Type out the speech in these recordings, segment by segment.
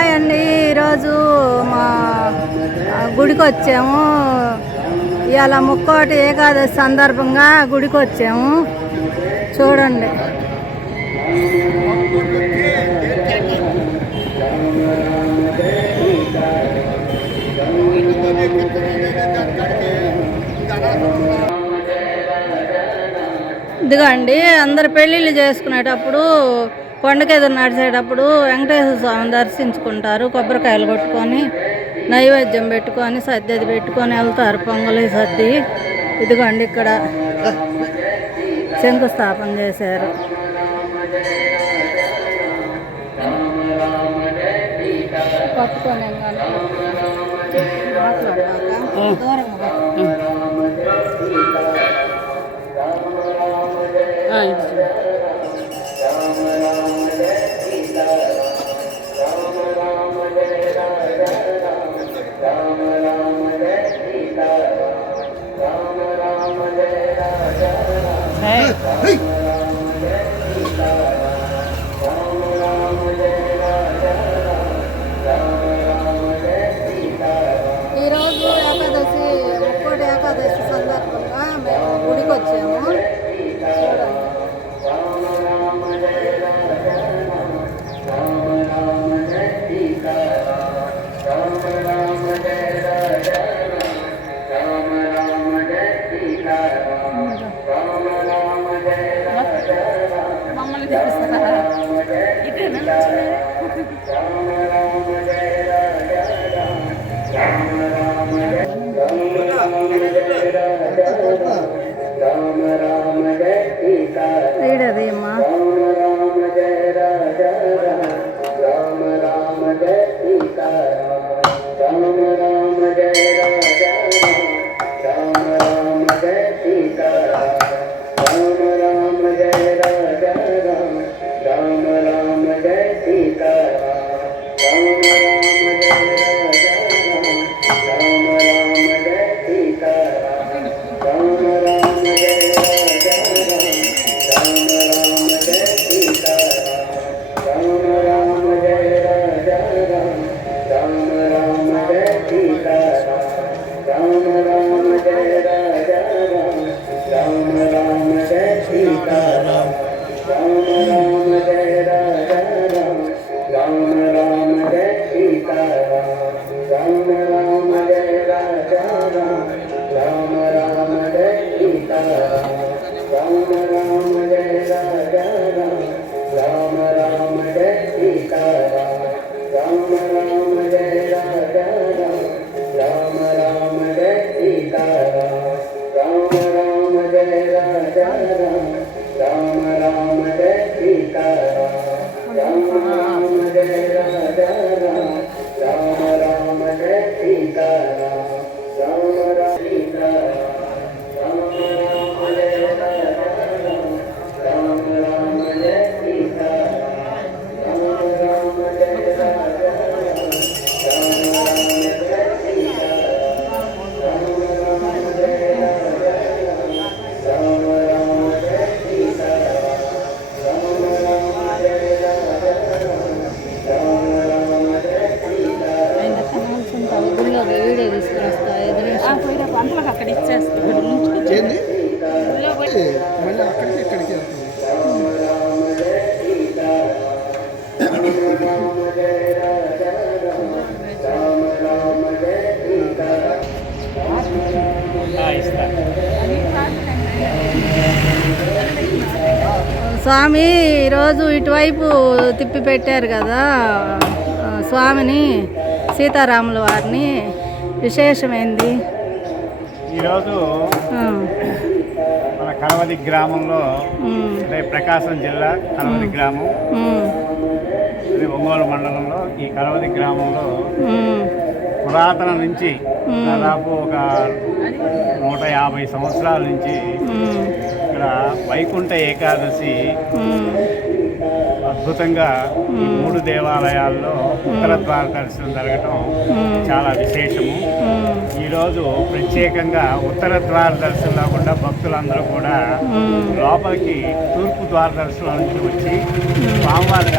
Hi అండి, ఈరోజు మా గుడికి వచ్చాము. ఇవాళ ముక్కోటి ఏకాదశి సందర్భంగా గుడికి వచ్చాము. చూడండి, ఇదిగండి అందరు పెళ్ళిళ్ళు చేసుకునేటప్పుడు కొండకి ఎదురు నడిచేటప్పుడు వెంకటేశ్వర స్వామిని దర్శించుకుంటారు. కొబ్బరికాయలు కొట్టుకొని నైవేద్యం పెట్టుకొని సద్ది పెట్టుకొని వెళ్తారు. పొంగలి సద్ది. ఇదిగోండి ఇక్కడ శంకుస్థాపన చేశారు. పట్టుకొని దూరంగా ఈరోజు ఏకాదశి, ముక్కోటి ఏకాదశి సందర్భంగా మేము గుడికి వచ్చాము. మమ్మల్ని తెప్పిస్తారా? అమ్మా స్వామి ఈరోజు ఇటువైపు తిప్పి పెట్టారు కదా స్వామిని, సీతారాముల వారిని. విశేషమైంది ఈరోజు మన కలవది గ్రామంలో, ప్రకాశం జిల్లా కలవది గ్రామం, ఒంగోలు మండలంలో ఈ కలవది గ్రామంలో పురాతన నుంచి దాదాపు ఒక 150 సంవత్సరాల నుంచి ఇక్కడ వైకుంఠ ఏకాదశి అద్భుతంగా ఈ 3 దేవాలయాల్లో ఉత్తర ద్వార దర్శనం జరగటం చాలా విశేషము. ఈరోజు ప్రత్యేకంగా ఉత్తర ద్వార దర్శనం కాకుండా భక్తులందరూ కూడా లోపలికి తూర్పు ద్వార దర్శనం నుంచి వచ్చి స్వామివారి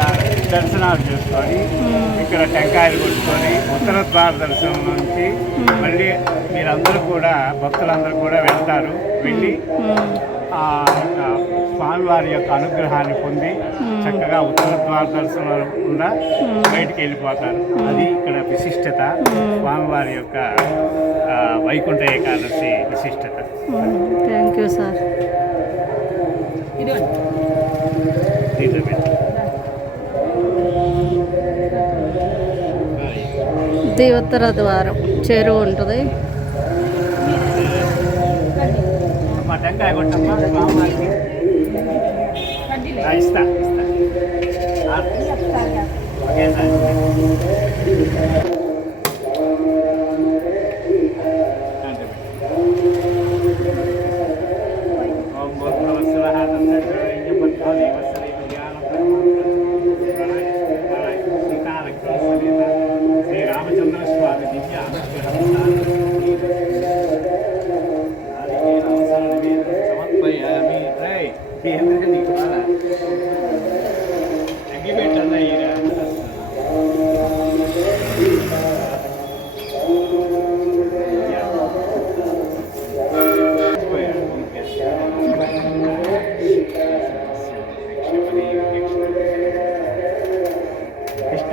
దర్శనాలు చేసుకొని ఇక్కడ టెంకాయలు కొట్టుకొని ఉత్తర ద్వార దర్శనం నుంచి మళ్ళీ మీరందరూ కూడా భక్తులందరూ కూడా వెళ్తారు. వెళ్ళి ఆ స్వామివారి యొక్క అనుగ్రహాన్ని పొంది చక్కగా ఉత్తర ద్వార దర్శనం కూడా బయటికి వెళ్ళిపోతారు. అది ఇక్కడ విశిష్టత, స్వామివారి యొక్క వైకుంఠ ఏకాదశి విశిష్టత. Thank you sir. ఇది ఉత్తర ద్వారం, చెరువు ఉంటుంది. మా టెంకాయ కొట్టమ్మా స్వామివారికి. ఇస్తా ఓకే సార్. శ్రీరామచంద్ర స్వామి దివ్య సమర్పయామి. ఎందుకంటే నీకు అగ్గి పెట్టన్నా కృష్ణ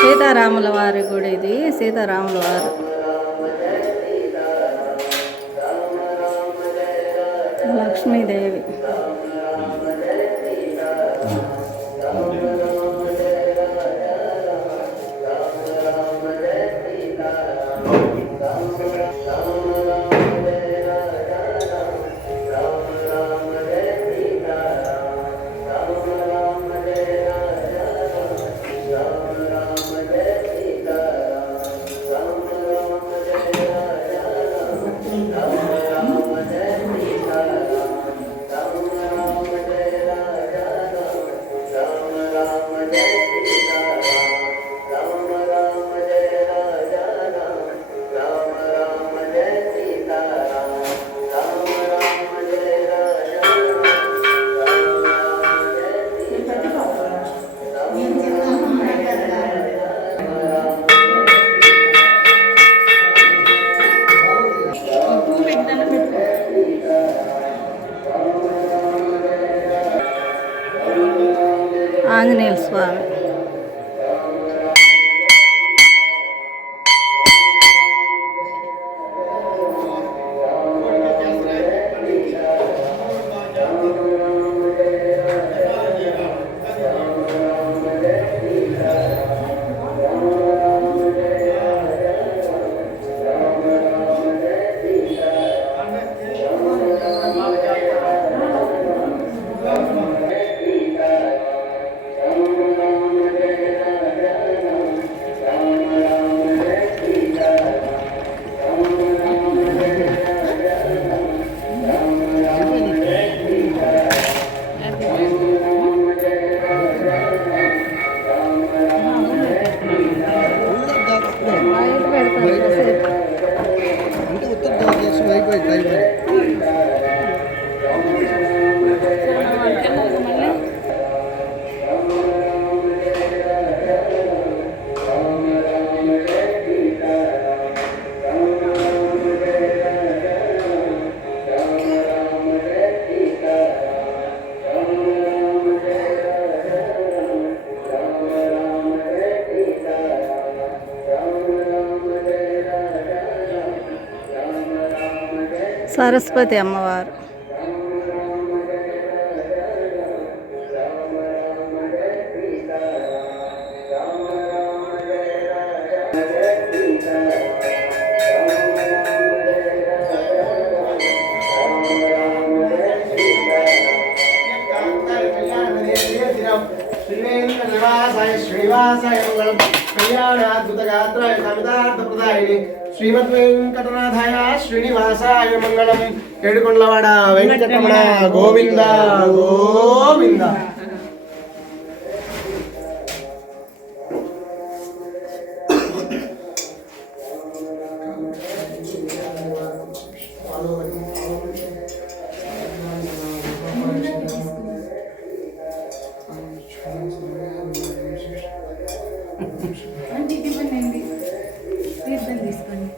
సీతారాముల వారి గుడి ఇది. సీతారాముల వారు లక్ష్మీదేవి. ఆంజనేయ స్వామి. సరస్వతి అమ్మవారు. శ్రీనివాసాయ మంగళం. కళ్యాణాద్భుతగాత్రాయ కామితార్థప్రదాయిని శ్రీమద్వేంకటనాథాయ శ్రీనివాసాయ మంగళం. ఏడుకొండలవాడ వెంకటరమణ గోవింద గోవింద. తీర్థం తీసుకోండి.